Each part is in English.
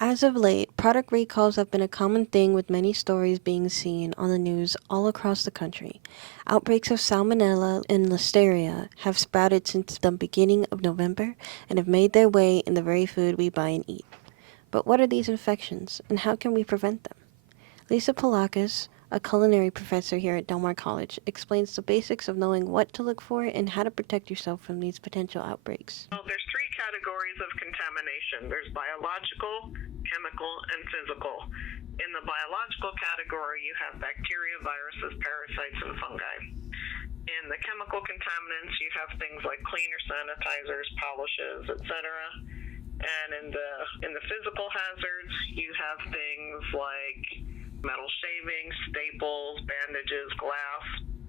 As of late, product recalls have been a common thing with many stories being seen on the news all across the country. Outbreaks of salmonella and listeria have sprouted since the beginning of November and have made their way in the very food we buy and eat. But what are these infections and how can we prevent them? Lisa Polakis, a culinary professor here at Del Mar College, explains the basics of knowing what to look for and how to protect yourself from these potential outbreaks. Well, there's three categories of contamination. There's biological, chemical, and physical. In the biological category, you have bacteria, viruses, parasites, and fungi. In the chemical contaminants, you have things like cleaner, sanitizers, polishes, etc. And in the physical hazards, you have things like metal shavings, staples, bandages, glass.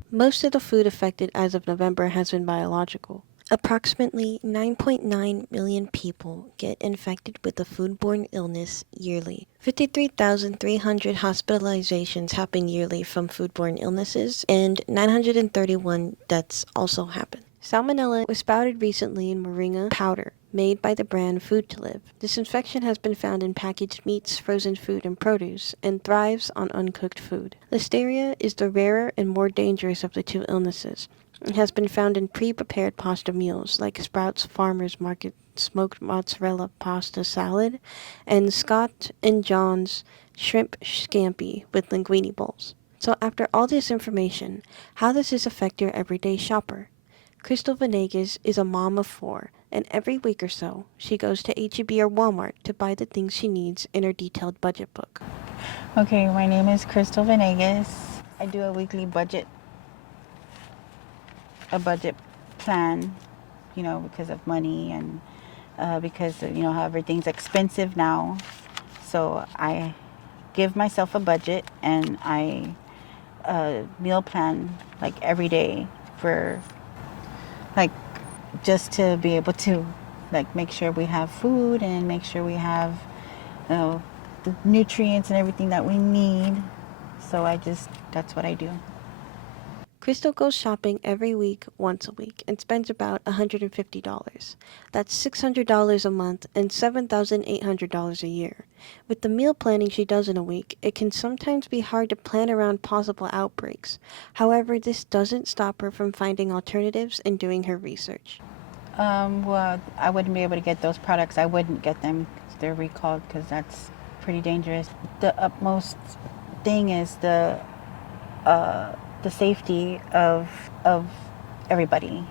Most of the food affected as of November has been biological. Approximately 9.9 million people get infected with a foodborne illness yearly. 53,300 hospitalizations happen yearly from foodborne illnesses, and 931 deaths also happen. Salmonella was spotted recently in moringa powder, made by the brand Food to Live. This infection has been found in packaged meats, frozen food, and produce, and thrives on uncooked food. Listeria is the rarer and more dangerous of the two illnesses. It has been found in pre-prepared pasta meals like Sprouts Farmers Market smoked mozzarella pasta salad and Scott and John's shrimp scampi with linguine bowls. So after all this information, how does this affect your everyday shopper? Crystal Venegas is a mom of four, and every week or so, she goes to H-E-B or Walmart to buy the things she needs in her detailed budget book. Okay, my name is Crystal Venegas. I do a weekly budget plan, because of money and because of, how everything's expensive now. So I give myself a budget and I meal plan like every day for like just to be able to like make sure we have food and make sure we have the nutrients and everything that we need. So that's what I do. Crystal goes shopping every week, once a week, and spends about $150. That's $600 a month and $7,800 a year. With the meal planning she does in a week, it can sometimes be hard to plan around possible outbreaks. However, this doesn't stop her from finding alternatives and doing her research. Well, I wouldn't be able to get those products. I wouldn't get them. They're recalled because that's pretty dangerous. The utmost thing is the safety of everybody,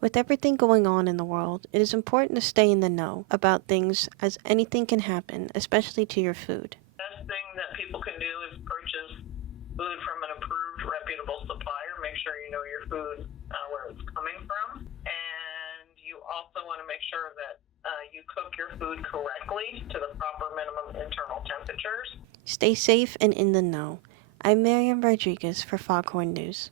With everything going on in the world, it is important to stay in the know about things as anything can happen, especially to your food. The best thing that people can do is purchase food from an approved, reputable supplier. Make sure you know your food, where it's coming from. And you also want to make sure that you cook your food correctly to the proper minimum internal temperatures. Stay safe and in the know. I'm Miriam Rodriguez for Foghorn News.